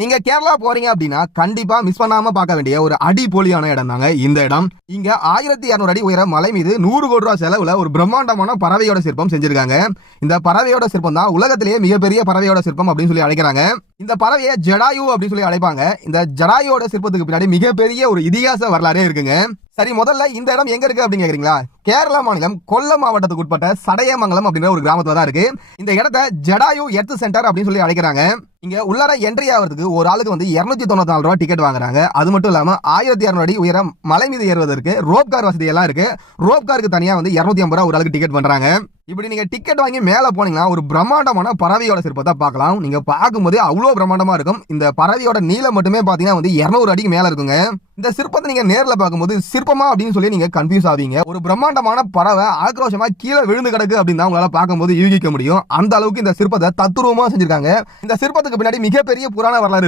நீங்க கேரளா போறீங்க அப்படின்னா கண்டிப்பா மிஸ் பண்ணாம பார்க்க வேண்டிய ஒரு அடிபொலியான இடம் தாங்க இந்த இடம். இங்க 1200 அடி உயர மலை மீது 100 கோடி ரூபாய் செலவுல ஒரு பிரம்மாண்டமான பறவையோட சிற்பம் செஞ்சிருக்காங்க. இந்த பறவையோட சிற்பம் தான் உலகத்திலேயே மிகப்பெரிய பறவையோட சிற்பம் அப்படின்னு சொல்லி அழைக்கிறாங்க. இந்த பறவையை ஜடாயு அப்படின்னு சொல்லி அழைப்பாங்க. இந்த ஜடாயுவோட சிற்பத்துக்கு பின்னாடி மிகப்பெரிய ஒரு இதிகாச வரலாறே இருக்குங்க. சரி, முதல்ல இந்த இடம் எங்க இருக்கு அப்படின்னு கேக்குறீங்களா? கேரளா மாநிலம் கொல்லம் மாவட்டத்துக்கு உட்பட்ட சடையமங்கலம் அப்படின்ற ஒரு கிராமத்துல தான் இருக்கு. இந்த இடத்த ஜடாயு எர்த் சென்டர் அப்படின்னு சொல்லி அழைக்கிறாங்க. இங்க உள்ளார என்ட்ரி ஆகிறதுக்கு ஒரு ஆளுக்கு வந்து 294 ரூபாய் டிக்கெட் வாங்குறாங்க. அது மட்டும் இல்லாம 1200 அடி உயரம் மலை மீது ஏறுவதற்கு ரோப் கார் வசதி எல்லாம் இருக்கு. ரோப் காருக்கு தனியா வந்து 250 ரூபாய் ஒரு ஆளுக்கு டிக்கெட் பண்றாங்க. இப்படி நீங்க டிக்கெட் வாங்கி மேல போனீங்கன்னா ஒரு பிரம்மாண்டமான பறவையோட சிற்பத்தை பார்க்கலாம். நீங்க பார்க்கும்போது அவ்வளவு பிரம்மாண்டமா இருக்கும். இந்த பறவையோட நீளம் மட்டுமே பாத்தீங்கன்னா வந்து 200 அடிக்கு மேல இருக்குங்க. இந்த சிற்பத்தை நீங்க நேர்ல பார்க்கும்போது சிற்பமா அப்படின்னு சொல்லி நீங்க கன்ஃபியூஸ் ஆவீங்க. ஒரு பிரம்மாண்டமான பறவை ஆக்ரோஷமா கீழே விழுந்து கிடக்கு அப்படின்னு தான் உங்களால பார்க்கும்போது யூகிக்க முடியும். அந்த அளவுக்கு இந்த சிற்பத்தை தத்துரூபமா செஞ்சிருக்காங்க. இந்த சிற்பத்துக்கு பின்னாடி மிகப்பெரிய புராண வரலாறு